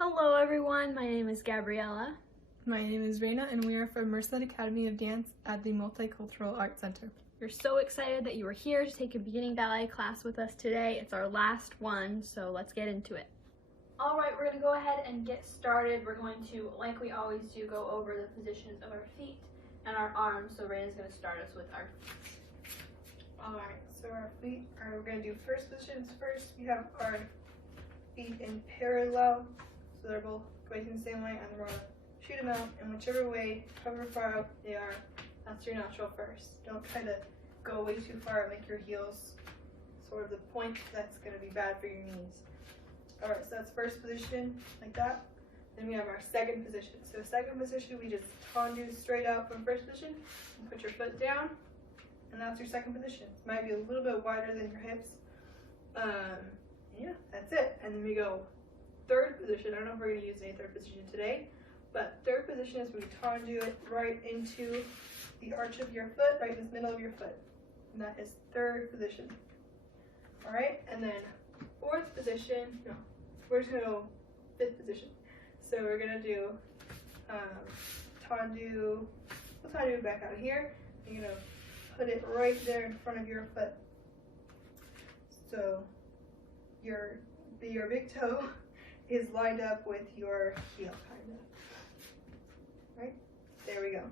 Hello everyone, my name is Gabriella. My name is Reina and we are from Merced Academy of Dance at the Multicultural Arts Center. We're so excited that you are here to take a beginning ballet class with us today. It's our last one, so let's get into it. Alright, we're going to go ahead and get started. We're going to, like we always do, go over the positions of our feet and our arms. So Reina's going to start us with our feet. Alright, so our feet we're going to do first positions first. We have our feet in parallel, so they're both going the same way, and we're going to shoot them out in whichever way, however far out they are. That's your natural first. Don't try to go way too far and make your heels sort of the point. That's going to be bad for your knees. Alright, so that's first position, like that. Then we have our second position. So second position, we just tendu straight out from first position, and put your foot down, and that's your second position. It might be a little bit wider than your hips. Yeah, that's it. And then we go third position. I don't know if we're going to use any third position today, but third position is when we tendu it right into the arch of your foot, right in the middle of your foot. And that is third position. Alright, and then fourth position, no, we're just going to go fifth position. So we're going to do tendu, we'll tendu back out here. You're going to put it right there in front of your foot. So your big toe is lined up with your heel, kind of. Right? There we go.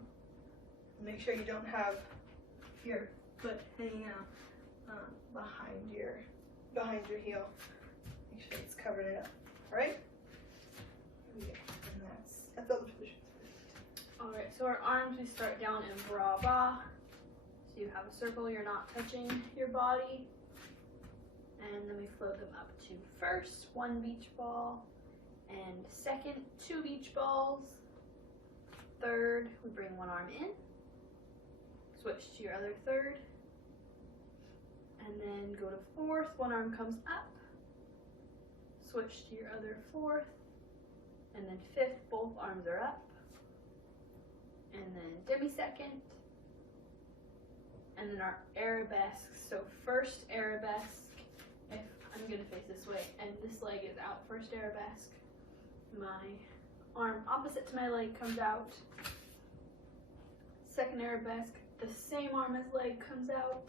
Make sure you don't have your foot hanging out behind your heel. Make sure it's covered it up. Alright? And that's all the positions. Alright, so our arms, we start down in bras bas. So you have a circle, you're not touching your body. And then we float them up to first, 1 beach ball, and second, 2 beach balls. Third, we bring 1 arm in, switch to your other third, and then go to fourth, 1 arm comes up, switch to your other fourth, and then fifth, both arms are up, and then demi-second, and then our arabesque. So first arabesque, if I'm gonna face this way, and this leg is out, first arabesque, my arm opposite to my leg comes out. Second arabesque, the same arm as leg comes out.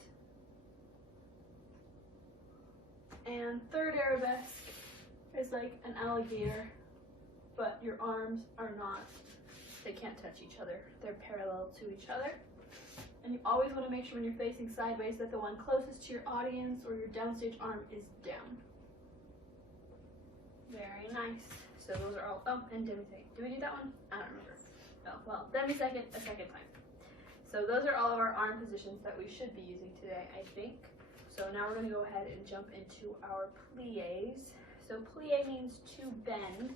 And third arabesque is like an alligator, but your arms are not, they can't touch each other. They're parallel to each other. And you always want to make sure when you're facing sideways that the one closest to your audience or your downstage arm is down. Very nice. So those are all, oh, and demi-second. Do we do that one? I don't remember. Oh, well, demi-second a second time. So those are all of our arm positions that we should be using today, I think. So now we're going to go ahead and jump into our plies. So plie means to bend.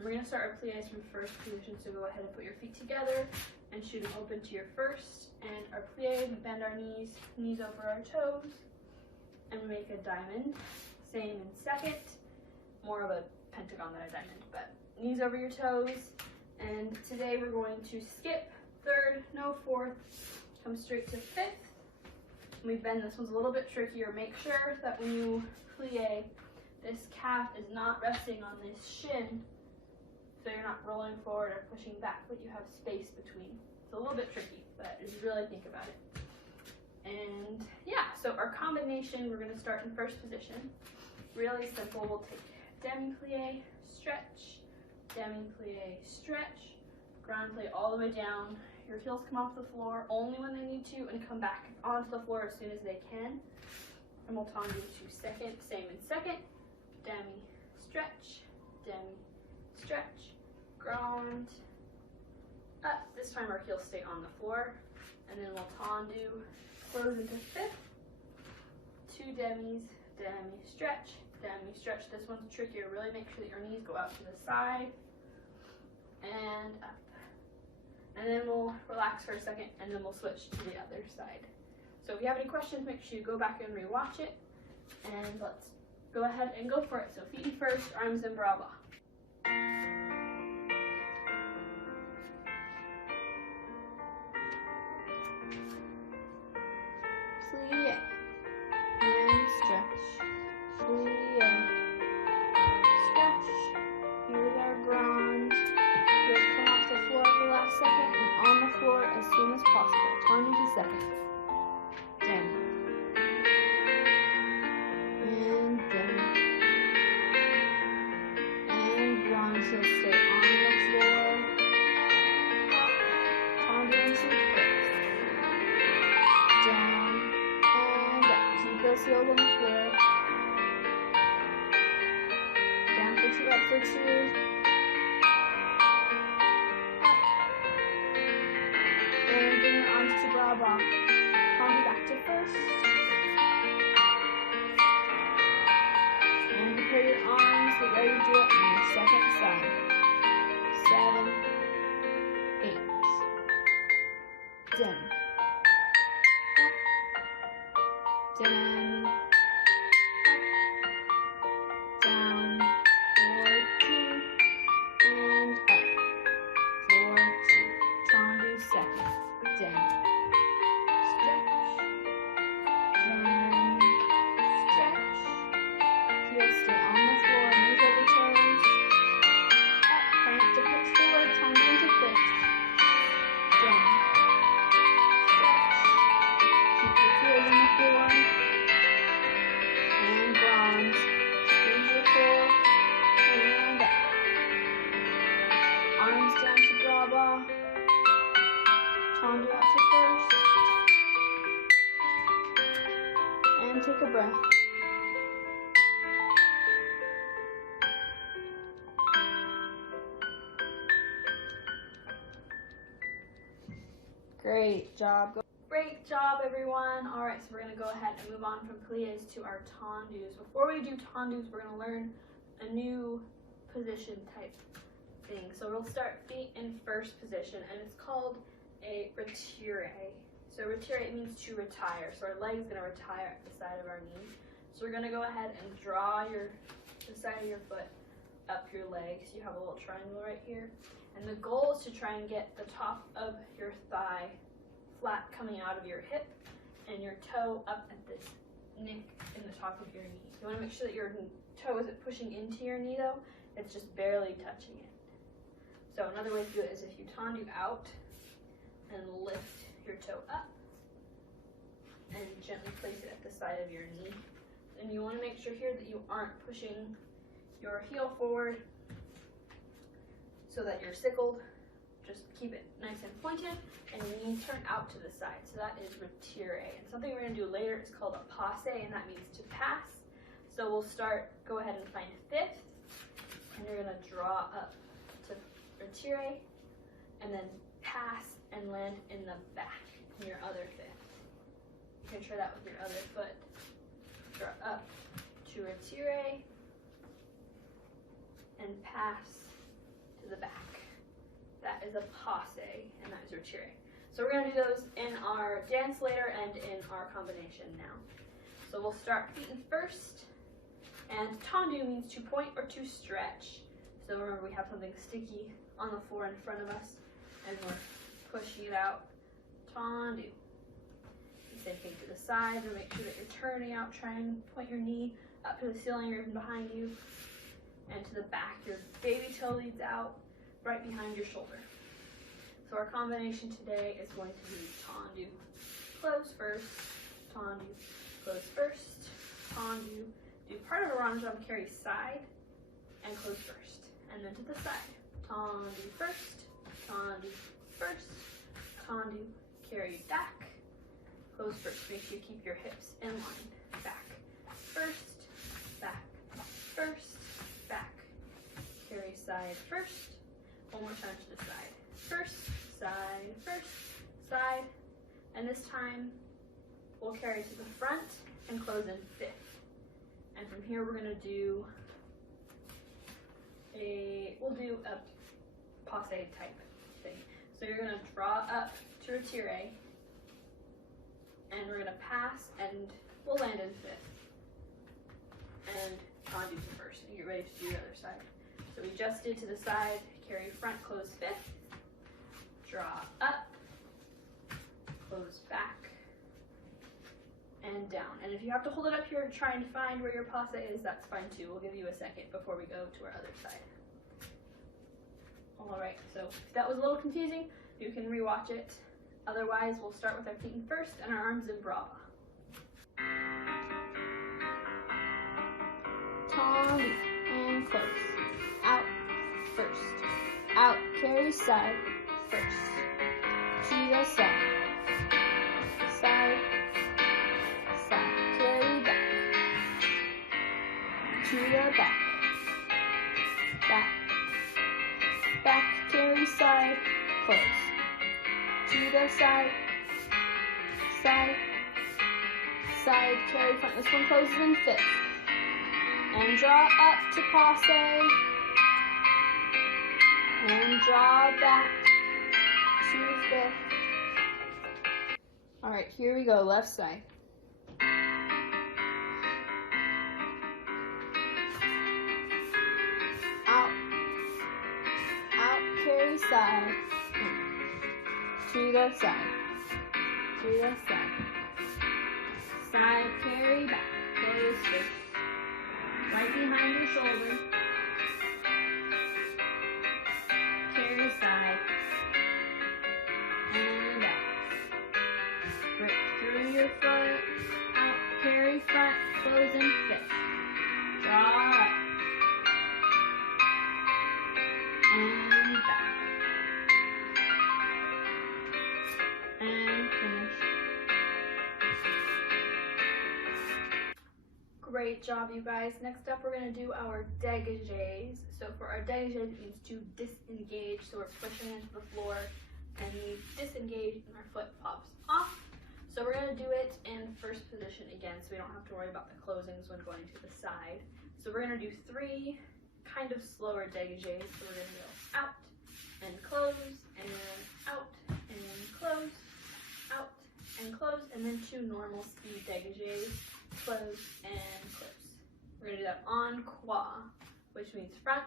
We're going to start our plies from first position, so go ahead and put your feet together and shoot them open to your first. And our plie, we bend our knees over our toes, and make a diamond. Same in second, more of a pentagon than a diamond, but knees over your toes. And today we're going to skip third, no fourth, come straight to fifth. We bend, this one's a little bit trickier. Make sure that when you plie, this calf is not resting on this shin, so you're not rolling forward or pushing back, but you have space between. It's a little bit tricky, but if you really think about it. And yeah, so our combination, we're going to start in first position. Really simple. We'll take demi-plie, stretch, demi-plie, stretch, ground plie all the way down. Your heels come off the floor only when they need to, and come back onto the floor as soon as they can. And we'll tendu to second, same in second, demi, stretch, ground, up. This time our heels stay on the floor, and then we'll tendu, close into fifth, 2 demis, demi, stretch. This one's trickier. Really make sure that your knees go out to the side and up. And then we'll relax for a second, and then we'll switch to the other side. So if you have any questions, make sure you go back and rewatch it. And let's go ahead and go for it. So feet first, arms in bras bas. Plie and stretch. Plie, stretch. Here's our for 2, and bring your arms to bra bra. Tendu back to first, and prepare your arms, get ready to do it on the second side. 7, 8, down, up, down, down, 4, 2, and up, 4, 2, tendu second, down, stretch, down, stretch, heels stay on the floor, knees over toes, up, try not to pitch forward, tendu into fifth, down, stretch, keep your heels on the floor, and bronze, squeeze your core, and up, arms down to bra bra, tendu out to first, and take a breath. Great job. Great job, everyone. All right, so we're going to go ahead and move on from plies to our tendus. Before we do tendus, we're going to learn a new position type thing. So we'll start feet in first position, and it's called a retire. So retire means to retire. So our leg is going to retire at the side of our knee. So we're going to go ahead and draw the side of your foot up your leg. So you have a little triangle right here. And the goal is to try and get the top of your thigh flat coming out of your hip and your toe up at this nick in the top of your knee. You want to make sure that your toe isn't pushing into your knee though, it's just barely touching it. So another way to do it is if you tendu out and lift your toe up and gently place it at the side of your knee. And you want to make sure here that you aren't pushing your heel forward so that you're sickled. Just keep it nice and pointed and knees turn out to the side. So that is retire. And something we're going to do later is called a passe, and that means to pass. So we'll go ahead and find fifth, and you're going to draw up to retire and then pass and land in the back in your other fifth. You can try that with your other foot. Draw up to retire and pass to the back. That is a passe, and that is retire. So we're going to do those in our dance later and in our combination now. So we'll start feet in first, and tendu means to point or to stretch. So remember, we have something sticky on the floor in front of us, and we're pushing it out. Tendu. Same thing to the sides, and make sure that you're turning out. Try and point your knee up to the ceiling or even behind you, and to the back. Your baby toe leads out right behind your shoulder. So our combination today is going to be tendu, close first, tendu, close first, tendu. Do part of a rond jump, carry side, and close first. And then to the side. Tendu first, tendu, carry back, close first. Make sure you keep your hips in line. Back, first, back, carry side first. One more time to the side. First, side, and this time we'll carry to the front and close in fifth. And from here we're gonna do we'll do a passe type thing. So you're gonna draw up to retire, and we're gonna pass, and we'll land in fifth. And tendu to first, and get ready to do the other side. So we just did to the side, carry front, close fifth, draw up, close back, and down. And if you have to hold it up here trying to find where your passe is, that's fine too. We'll give you a second before we go to our other side. All right, so if that was a little confusing, you can rewatch it. Otherwise, we'll start with our feet in first and our arms in bra. Tendu and close. Out first. Out, carry side first. To the side. Side. Carry back. To the back. back, back, carry, side, close, to the side, side, side, carry, front. This one closes in fifth. And draw up to passe. And draw back to fifth. All right, here we go, left side. Out, out, carry, side, to the side, to the side. Side, carry, back, close fifth. Right behind your shoulder. Carry side. And out. Break through your foot. Out. Carry front. Close in fifth. Draw up. And back. And finish. Great job, you guys. Next up, we're going to do our dégagés. So for our dégagés, it means to disengage. So we're pushing into the floor, and we disengage, and our foot pops off. So we're going to do it in first position again, so we don't have to worry about the closings when going to the side. So we're going to do 3 kind of slower dégagés. So we're going to go out, and close, and out, and close, out, and close, and then 2 normal speed dégagés. Close and close. We're going to do that en croix, which means front,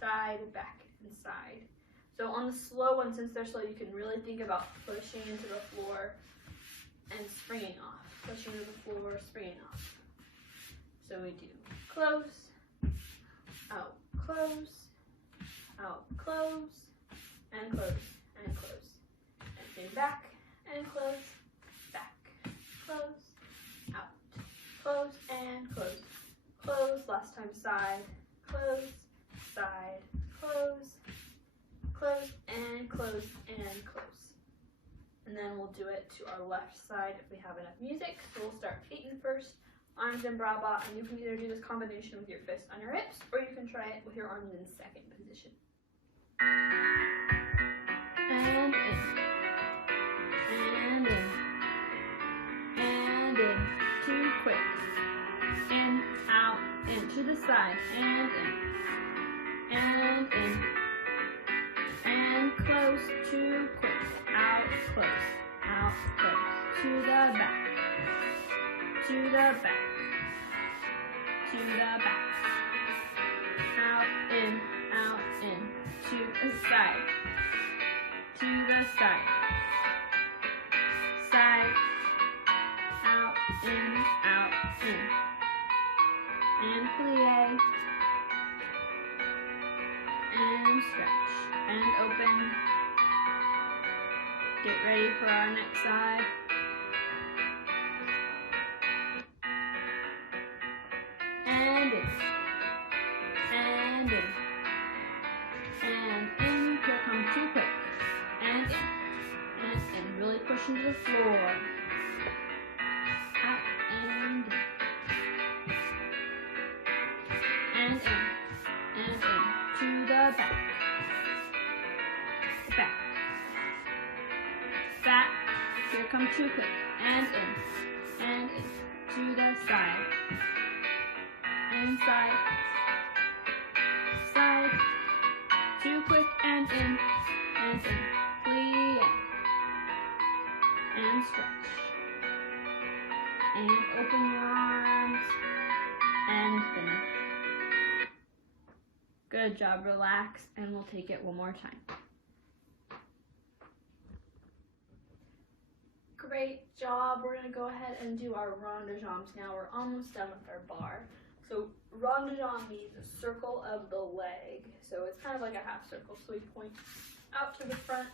side, back, and side. So on the slow one, since they're slow, you can really think about pushing into the floor and springing off. Pushing to the floor, springing off. So we do close, out, close, out, close, and close, and close. And then back, and close, back, close, out. Close and close. Close, last time side, close, side, close, close, and close, and close. And then we'll do it to our left side if we have enough music. So we'll start feet in first, arms in bras bas, and you can either do this combination with your fists on your hips, or you can try it with your arms in second position. And in. And in. And in. 2 quick. In, out, in, to the side, and in, and close, 2 quick, out, close, to the back, to the back, to the back, out, in, to the side, side, out, in, and plie, and stretch, and open. Get ready for our next side. And in, and in, and in. Here come 2 quick, and in, really push into the floor. Out and in, and in, to the back, back, here come 2 quick, and in, to the side, inside, side, 2 quick, and in, plie, and stretch, and open your arms, and finish. Good job, relax, and we'll take it one more time. Great job. We're going to go ahead and do our rond de jambes now. We're almost done with our bar. So rond de jambe means a circle of the leg. So it's kind of like a half circle. So we point out to the front,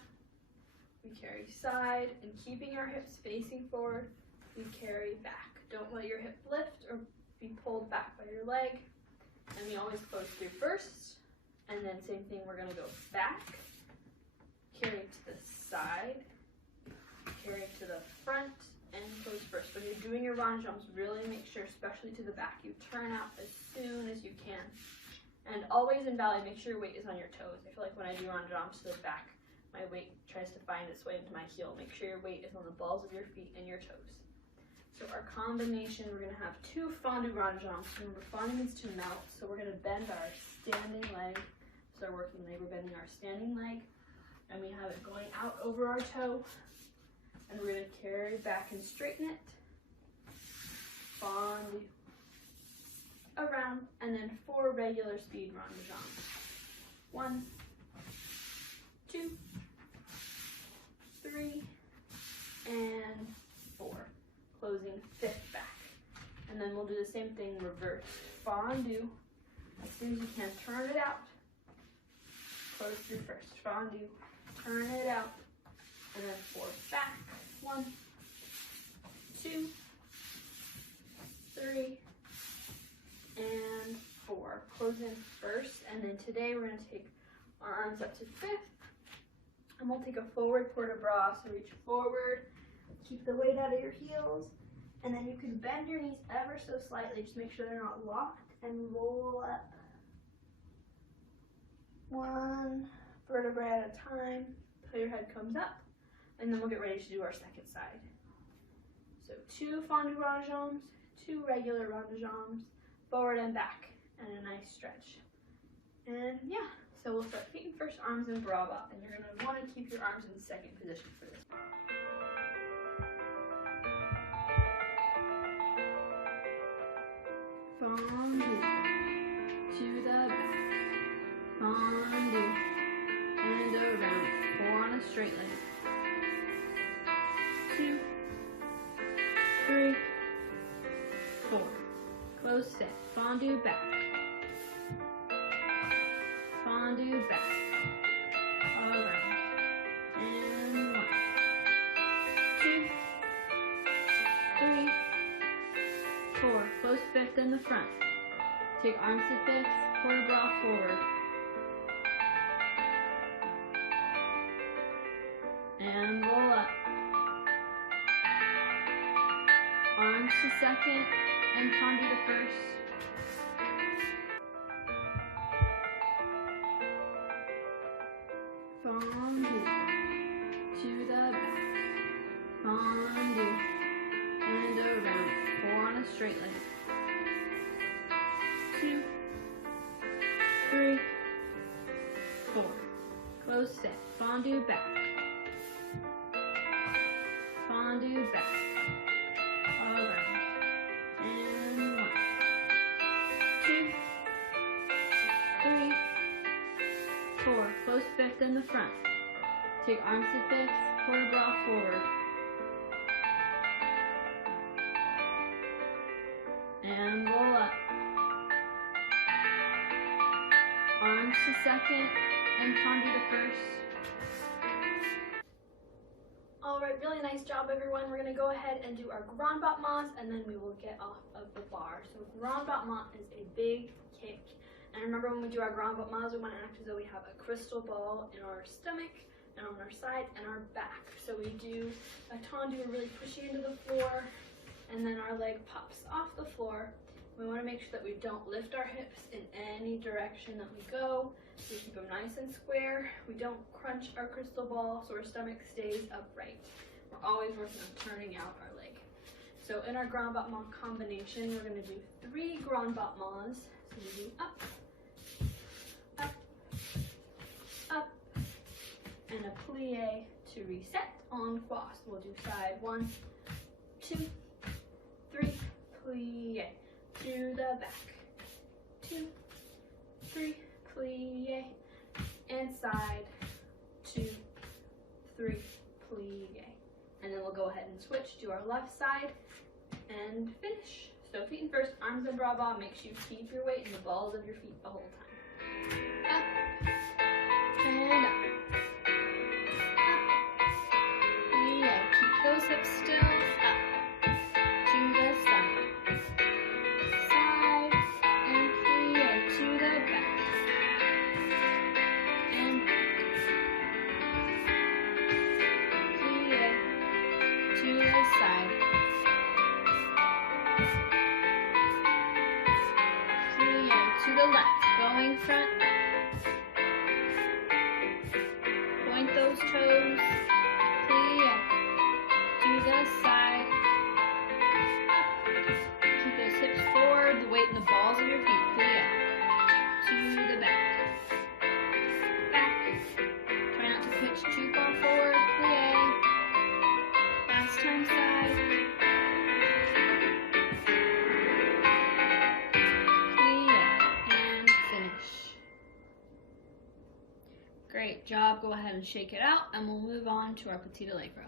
we carry side, and keeping our hips facing forward, we carry back. Don't let your hip lift or be pulled back by your leg. And we always close through first, and then same thing, we're going to go back, carry to the side, carry to the front, and close first. When you're doing your rond de jambes, really make sure, especially to the back, you turn out as soon as you can. And always in ballet, make sure your weight is on your toes. I feel like when I do rond jambs to the back, my weight tries to find its way into my heel. Make sure your weight is on the balls of your feet and your toes. So our combination, we're going to have 2 fondue rond jambs. Remember, fondue means to melt, so we're going to bend our standing leg. So our working leg, we're bending our standing leg, and we have it going out over our toe, and we're going to carry it back and straighten it. Fondue. Around, and then 4 regular speed rond jambs. 1, 2, 3, and 4. Closing 5th back. And then we'll do the same thing reverse. Fondue. As soon as you can, turn it out. Close through first. Fondue. Turn it out. And then 4 back. 1, 2, 3, and 4. Close in first. And then today we're going to take our arms up to 5th. And we'll take a forward port de bras. So reach forward. Keep the weight out of your heels, and then you can bend your knees ever so slightly. Just make sure they're not locked, and roll up. 1 vertebra at a time till your head comes up, and then we'll get ready to do our second side. So 2 fondue rond jambs, 2 regular rond jambs, forward and back, and a nice stretch. And yeah, so we'll start feet first, arms and bras up, and you're going to want to keep your arms in second position for this. Fondue to the back, fondue, and around, 4 on a straight leg, 2, 3, 4, close set, fondue back, fondue back, around, and 1, 2, 3, 4, close 5th in the front. Take arms to 5th, port de bras forward. And roll up. Arms to 2nd, and fondue to 1st. Fondue to the back. Fondue and around. 4 on a straight leg. 2, 3, 4. Close set. Fondue back. Fondue back. Around. And 1, 2, 3, 4. Close 5th in the front. Take arms to 5th, port de bras forward. And roll up. Arms to 2nd, and fondue to 1st. Alright, really nice job everyone. We're going to go ahead and do our grand battements, and then we will get off of the bar. So grand battement is a big kick. And remember, when we do our grand battements, we want to act as though we have a crystal ball in our stomach, and on our side, and our back. So we do a tendu, really pushing into the floor, and then our leg pops off the floor. We want to make sure that we don't lift our hips in any direction that we go. We keep them nice and square. We don't crunch our crystal ball so our stomach stays upright. We're always working on turning out our leg. So in our grand battement combination, we're going to do 3 grand battements. So we do up, up, up, and a plie to reset en croix. We'll do side 1, 2, 3, plie to the back, 2, 3, plie, and side 2, 3, plie. And then we'll go ahead and switch to our left side and finish. So feet in first, arms and bras bas. Make sure you keep your weight in the balls of your feet the whole time. Up and up. Yeah, keep those hips still. Up to the side. Side and plie to the back. And plie to the side. Plie to the left. Going toes, plie, to the side, keep those hips forward, the weight in the balls of your feet, plie, to the back, try not to pitch too far forward, plie, last time side, plie, and finish. Great job. Go ahead and shake it out, and we'll move on to our Petite Allegro.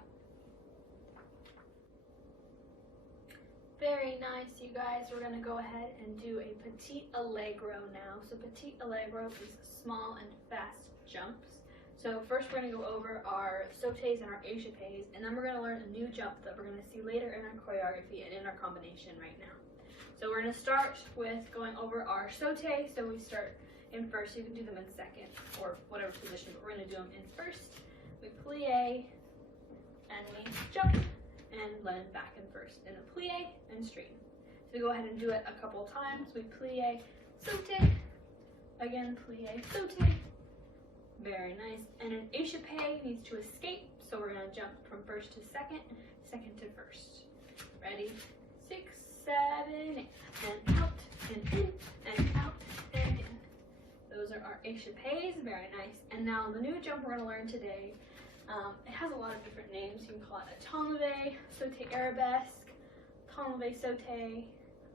Very nice, you guys. We're going to go ahead and do a Petite Allegro now. So Petite Allegro is small and fast jumps. So first we're going to go over our sautés and our échappés, and then we're going to learn a new jump that we're going to see later in our choreography and in our combination right now. So we're going to start with going over our sauté. So we start in first. You can do them in second or whatever position, but we're going to do them in first. We plie and we jump and land back in first, and a plie and straighten. So we go ahead and do it a couple times. We plie, sauté, again plie, sauté. Very nice. And an échappé needs to escape, so we're going to jump from first to second, second to first. Ready? 6, 7, 8, and out and in and out and in. Those are our échappés, very nice. And now the new jump we're going to learn today, it has a lot of different names. You can call it a ton-levé, sauté arabesque, ton-levé sauté,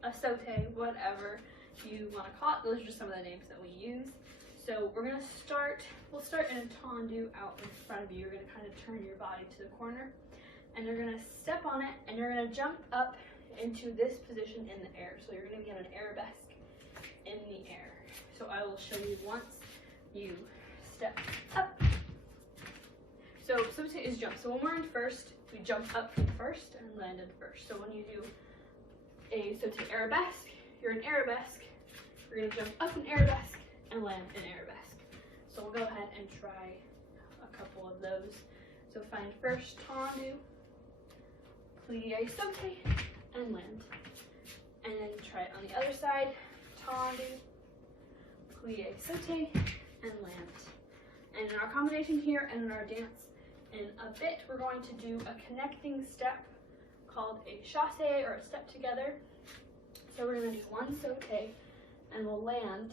a sauté, whatever you want to call it. Those are just some of the names that we use. So we're going to start, we'll start in a tendu out in front of you. You're going to kind of turn your body to the corner, and you're going to step on it, and you're going to jump up into this position in the air. So you're going to be on an arabesque in the air. So I will show you once you step up. So sauté is jump. So when we're in first, we jump up from first and land in first. So when you do a sauté arabesque, you're in arabesque. You're going to jump up in arabesque and land in arabesque. So we'll go ahead and try a couple of those. So find first tendu, plie, sauté, and land. And then try it on the other side, tendu, plie, sauté, and land. And in our combination here and in our dance, in a bit, we're going to do a connecting step called a chasse, or a step together. So we're going to do one sauté, and we'll land,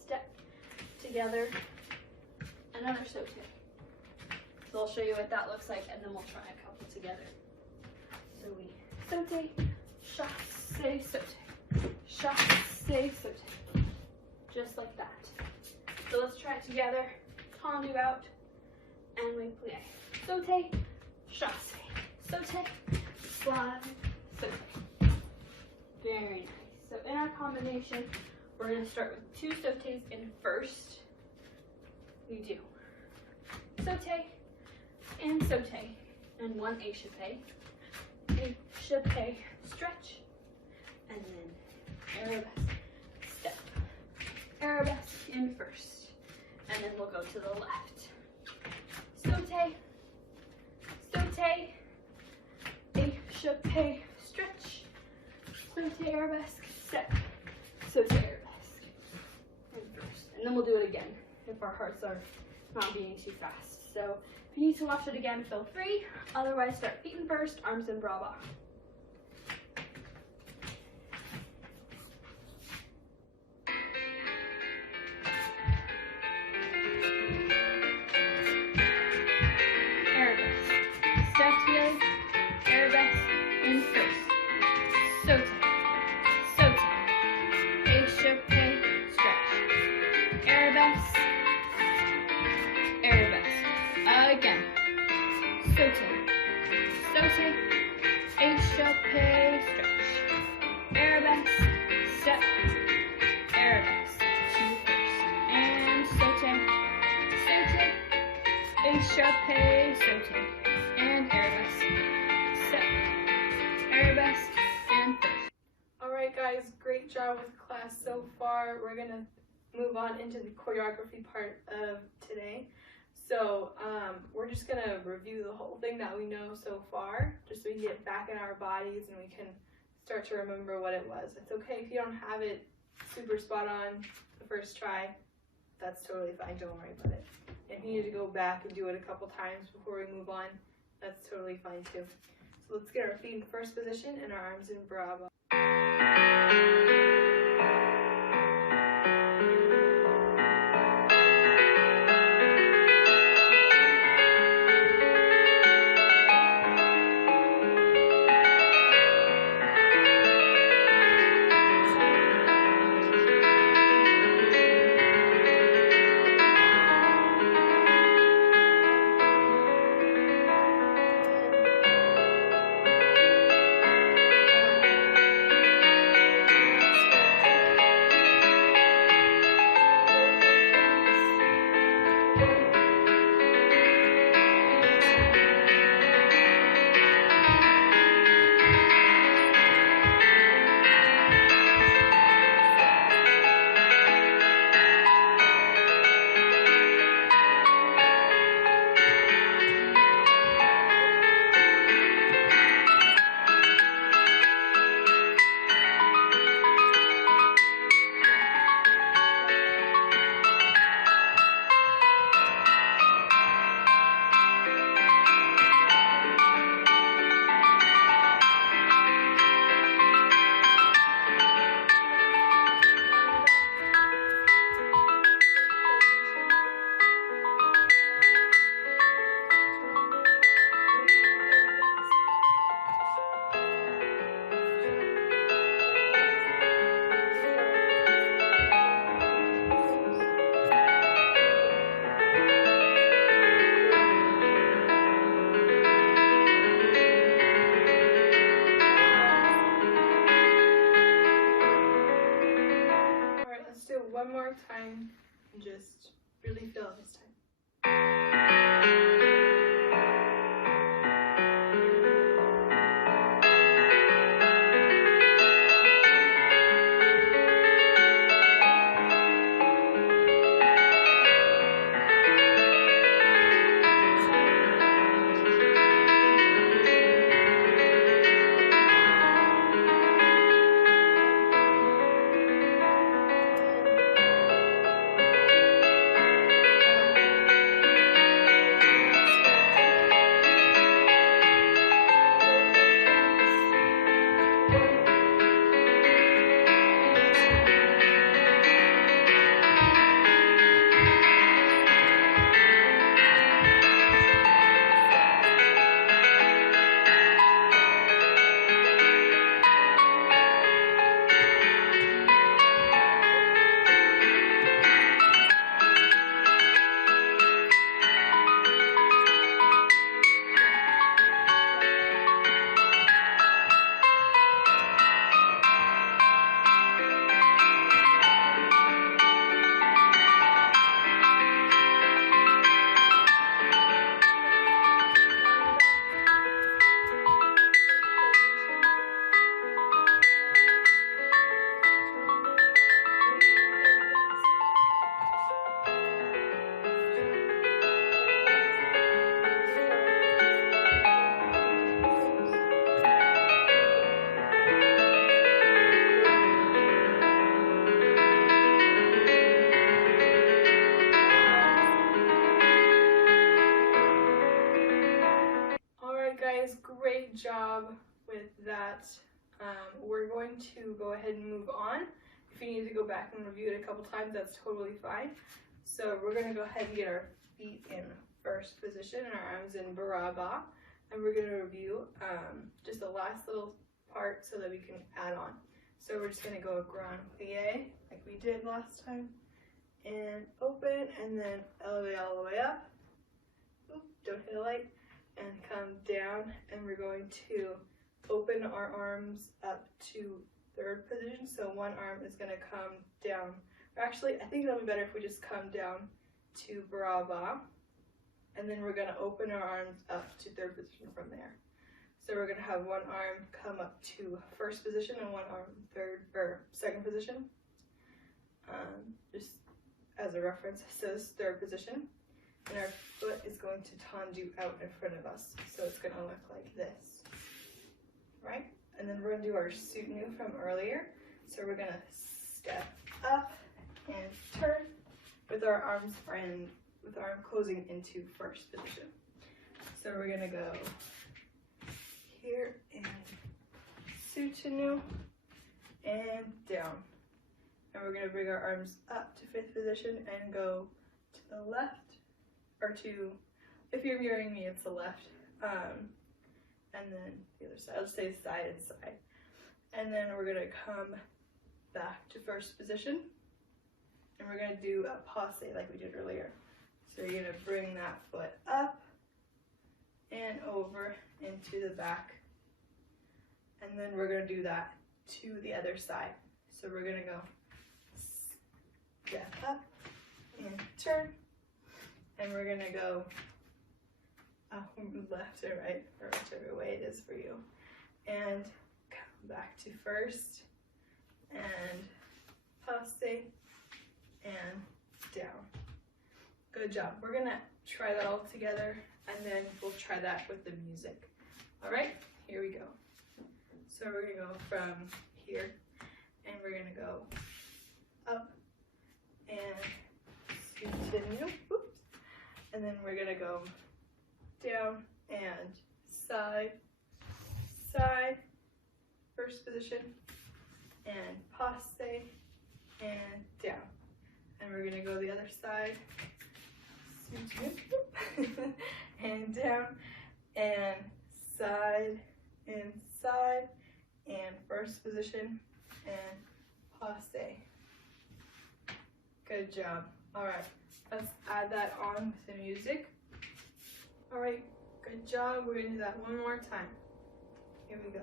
step together, another sauté. So I'll show you what that looks like, and then we'll try a couple together. So we sauté, chasse, sauté, chasse, sauté, just like that. So let's try it together. Tendu out, and we plie. Sauté, chasse, sauté, slide, sauté. Very nice. So in our combination, we're going to start with 2 sautés in first. We do sauté and sauté, and 1 échappé. Échappé, stretch, and then arabesque, step. Arabesque in first, and then we'll go to the left. Sauté, sauté, échappé, stretch, sauté, arabesque, step, sauté, arabesque, and first. And then we'll do it again if our hearts are not beating too fast. So if you need to watch it again, feel free. Otherwise, start feet in first, arms in bras bas. Sauté, échappé, stretch, arabesque, step, arabesque, 2 first, and sauté, sauté, échappé, sauté, and arabesque, step, arabesque, and first. Alright guys, great job with class so far. We're going to move on into the choreography part of today. So we're just going to review the whole thing that we know so far, just so we can get back in our bodies and we can start to remember what it was. It's okay if you don't have it super spot on the first try. that's totally fine, don't worry about it. If you need to go back and do it a couple times before we move on, that's totally fine too. So let's get our feet in first position and our arms in bras bas. One more time and just really feel it this time. Great job with that. We're going to go ahead and move on. If you need to go back and review it a couple times, that's totally fine. So we're going to go ahead and get our feet in first position and our arms in bras bas. And we're going to review just the last little part so that we can add on. So we're just going to go grand plie like we did last time. And open and then elevate all the way up. Oop, don't hit the light. And come down, and we're going to open our arms up to third position. So one arm is going to come down. Or actually, I think it'll be better if we just come down to bras bas, and then we're going to open our arms up to third position from there. So we're going to have one arm come up to first position and one arm second position. Just as a reference, it says third position. And our foot is going to tendu out in front of us. So it's going to look like this, right? And then we're going to do our soutenu from earlier. So we're going to step up and turn with our arm closing into first position. So we're gonna go here and soutenu and down. And we're gonna bring our arms up to fifth position and go to the left, or to, if you're mirroring me, it's the left. And then the other side, I'll just say side and side. And then we're gonna come back to first position. And we're gonna do a passe like we did earlier. So you're gonna bring that foot up and over into the back. And then we're gonna do that to the other side. So we're gonna go step up and turn. And we're gonna go left or right, or whichever way it is for you. And come back to first and passe and down. Good job. We're gonna try that all together and then we'll try that with the music. All right, here we go. So we're gonna go from here and we're gonna go up and continue. Oops. And then we're gonna go down and side, side, first position, and passe, and down. And we're gonna go the other side, and down, and side, and first position, and passe. Good job. All right, let's add that on with the music. All right, good job. We're gonna do that one more time. Here we go.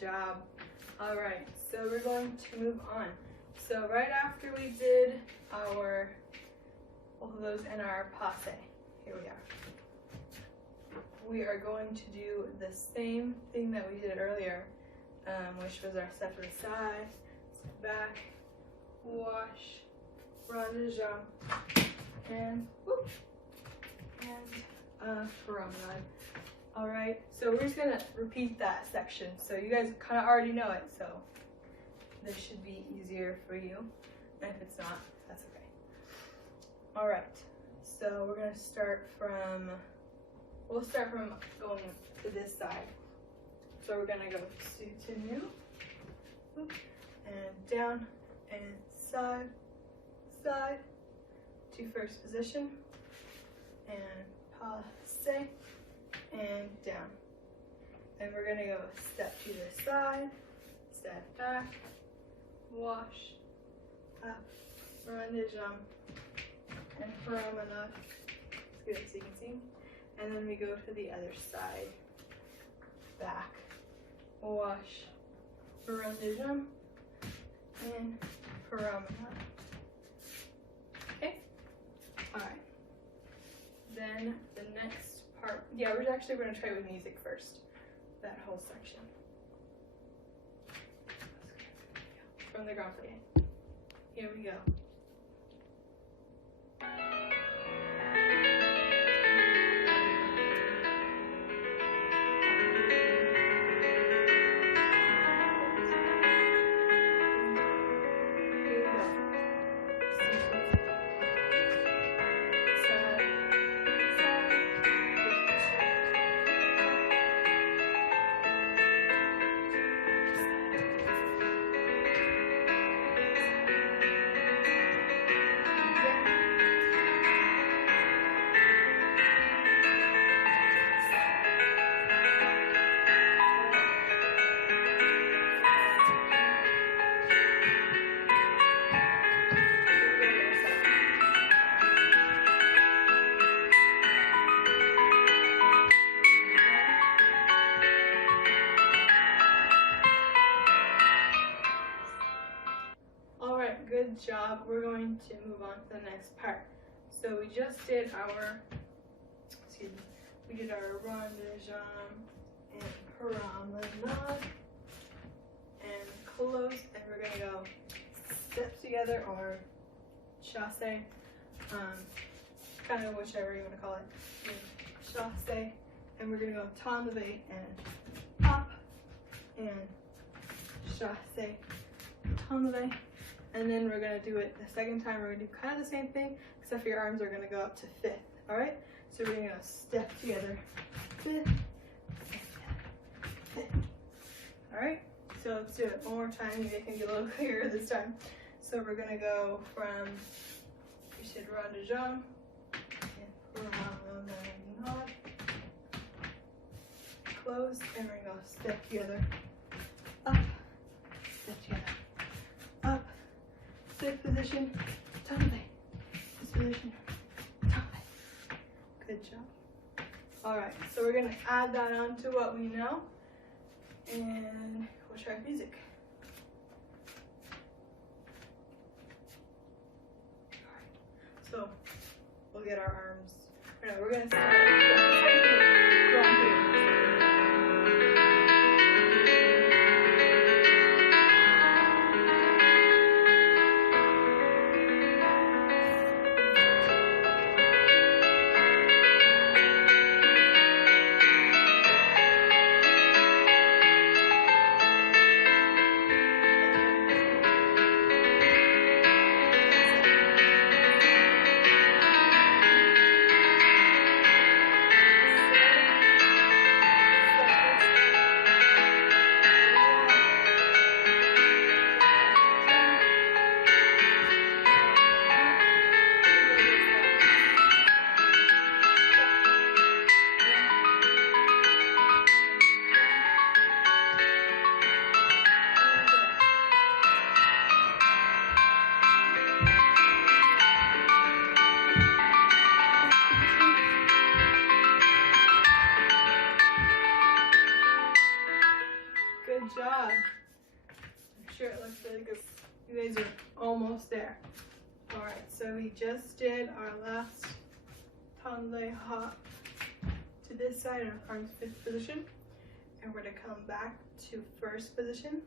Job. All right, so we're going to move on. So right after we did our both of those in our passe, here we are. We are going to do the same thing that we did earlier, which was our step to the side, step back, wash, ronde de jambe, and whoop, and promenade. All right, so we're just gonna repeat that section. So you guys kind of already know it, so this should be easier for you. And if it's not, that's okay. All right, so we're gonna start from, we'll start from going to this side. So we're gonna go soutenu, and down, and side, side, to first position, and passe, and down. And we're gonna go step to the side, step back, wash, up, ronde de jambe, and promenade. Let's get it so you can see. And then we go to the other side, back, wash, ronde de jambe, and promenade. Okay? Alright. Then the next part, yeah, we're actually going to try with music first, that whole section. From the grand plie. Here we go. Good job. We're going to move on to the next part. So we just did our, we did our rond de jambe and promenade and close, and we're gonna go steps together or chasse, kind of whichever you want to call it. Chasse, and we're gonna go tombe and up and chasse, tombe. And then we're gonna do it the second time. We're gonna do kind of the same thing, except for your arms are gonna go up to fifth. All right. So we're gonna step together, fifth, fifth. All right. So let's do it one more time. Maybe it can be a little clearer this time. So we're gonna go from, we should rond de jambe and promenade, close, and we're gonna go step together, up, step together, up. Fifth position, tombe. Fifth position, tombe. Good job. Alright, so we're going to add that on to what we know. And we'll try music. Alright, so we'll get our arms. No, we're going to start. Good job. I'm sure it looks really good. You guys are almost there. Alright, so we just did our last tombe hop to this side of arms fifth position. And we're going to come back to first position.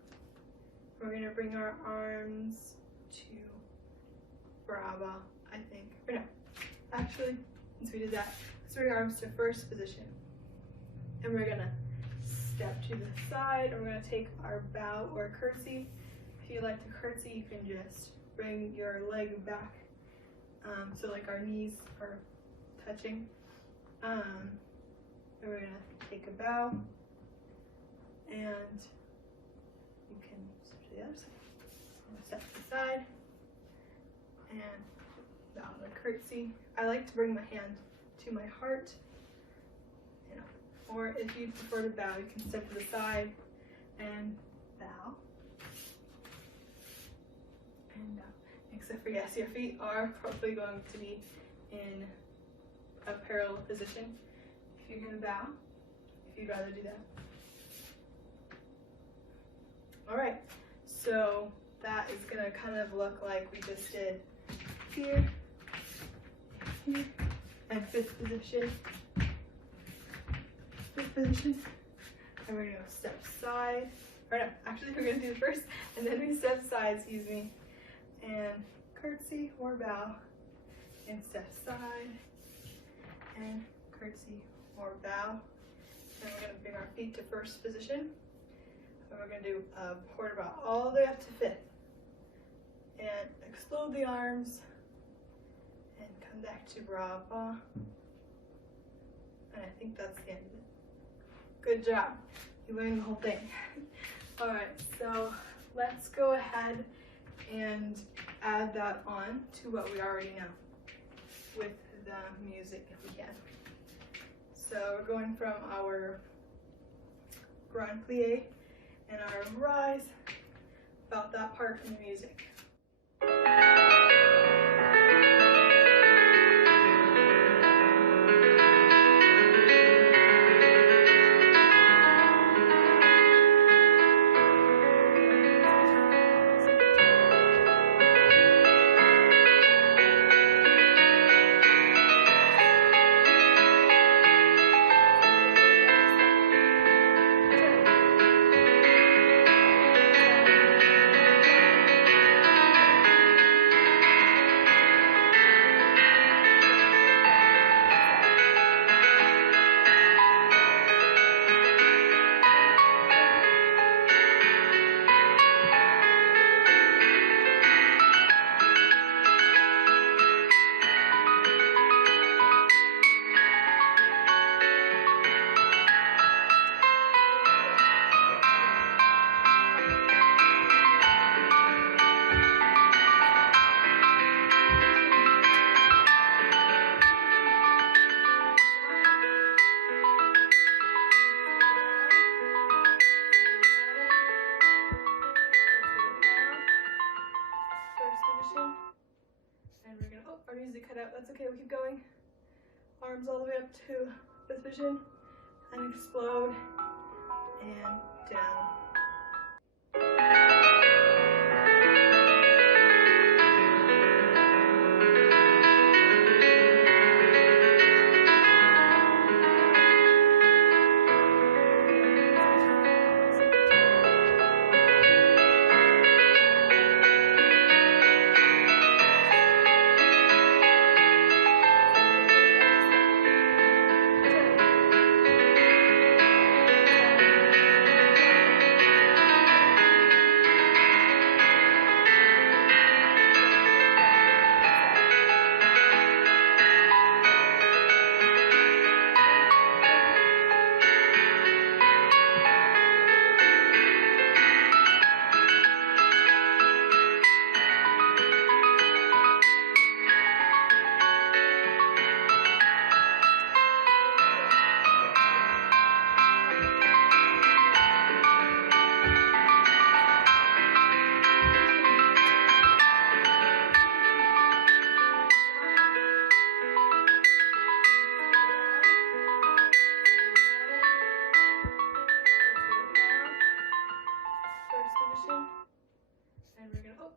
We're going to bring our arms to brava, I think. Or no, actually, since we did that, let's bring our arms to first position. And we're going to step to the side, and we're going to take our bow or curtsy. If you like to curtsy, you can just bring your leg back, so like our knees are touching. And we're going to take a bow, and you can step to the other side. Step to the side, and bow and curtsy. I like to bring my hand to my heart. Or if you prefer to bow, you can step to the side and bow. And except for, yes, your feet are probably going to be in a parallel position. If you're going to bow, if you'd rather do that. Alright, so that is going to kind of look like we just did here, here, and fifth position. Fifth position, and we're gonna go step side, or no, actually we're gonna do it first, and then we step side, excuse me, and curtsy or bow, and step side, and curtsy or bow, and we're gonna bring our feet to first position, and we're gonna do a quarter bow all the way up to fifth, and explode the arms, and come back to brava, and I think that's the end of it. Good job. You learned the whole thing. Alright, so let's go ahead and add that on to what we already know with the music if we can. So we're going from our grand plie and our rise, about that part in the music. out. That's okay, we'll keep going. Arms all the way up to this position and explode and down.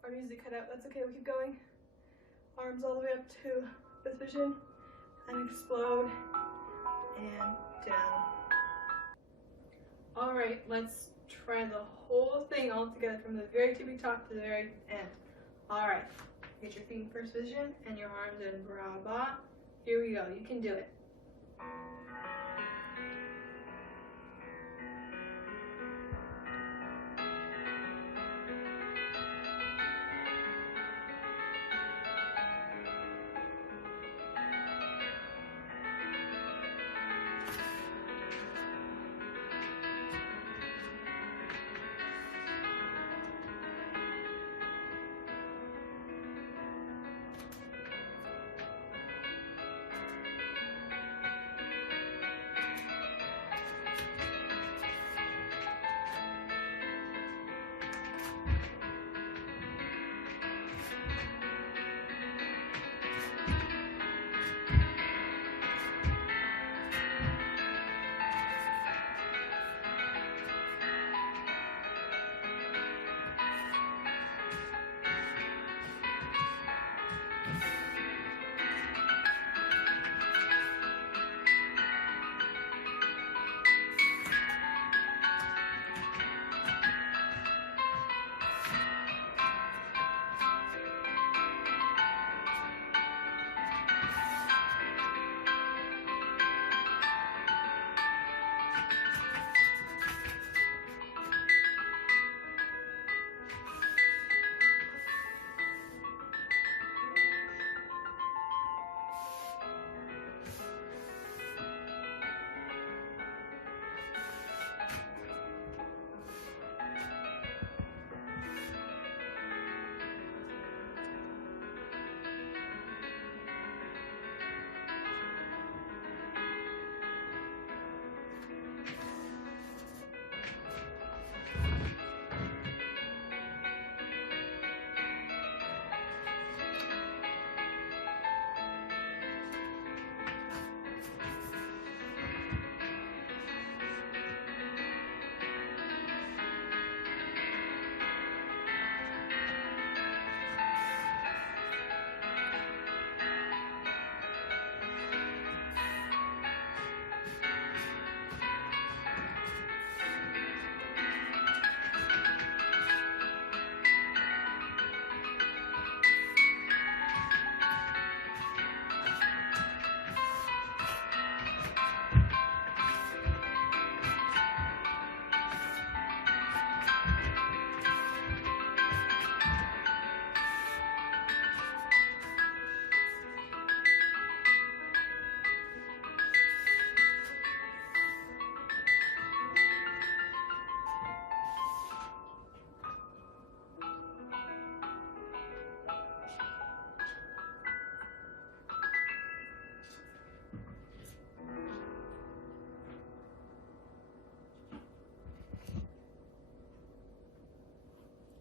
Our music cut out. That's okay, we'll keep going. Arms all the way up to this position and explode and down. Alright, let's try the whole thing all together from the very tippy top to the very end. Alright, get your feet in first position and your arms in brava. Here we go, you can do it.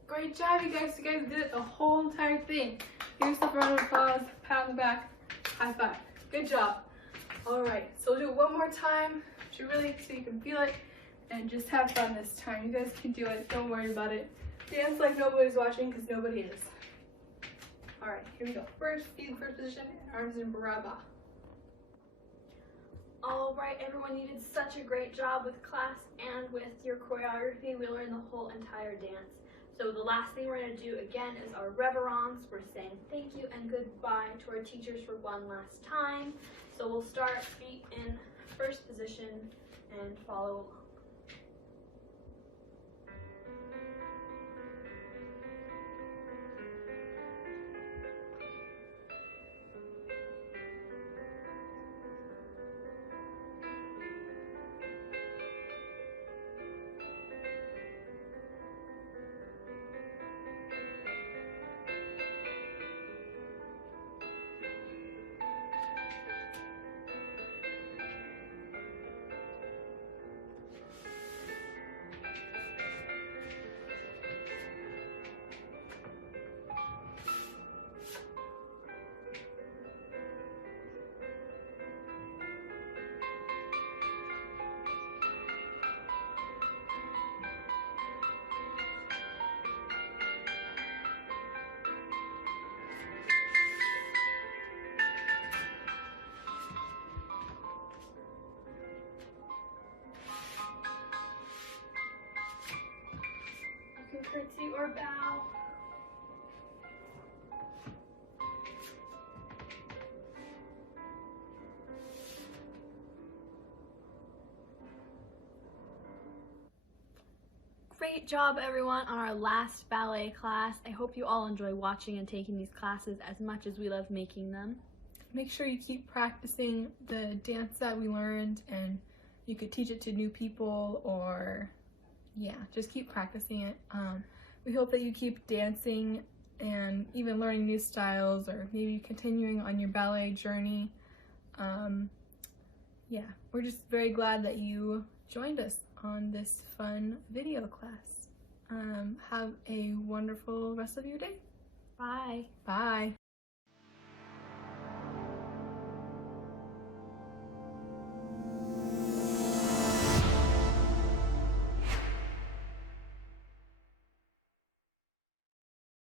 Great job, you guys. You guys did it the whole entire thing. Give yourself a round of applause, pat on the back. High five. Good job. All right, so we'll do it one more time to really, so you can feel it and just have fun this time. You guys can do it. Don't worry about it. Dance like nobody's watching, because nobody is. All right, here we go. First, feet in first position, arms in baraba. All right, everyone, you did such a great job with class and with your choreography. We learned the whole entire dance. So the last thing we're going to do again is our reverence. We're saying thank you and goodbye to our teachers for one last time. So we'll start feet in first position and follow along. Curtsy or bow. Great job, everyone, on our last ballet class. I hope you all enjoy watching and taking these classes as much as we love making them. Make sure you keep practicing the dance that we learned, and you could teach it to new people, or yeah, just keep practicing it. We hope that you keep dancing and even learning new styles, or maybe continuing on your ballet journey. Yeah, we're just very glad that you joined us on this fun video class. Have a wonderful rest of your day. Bye. Bye.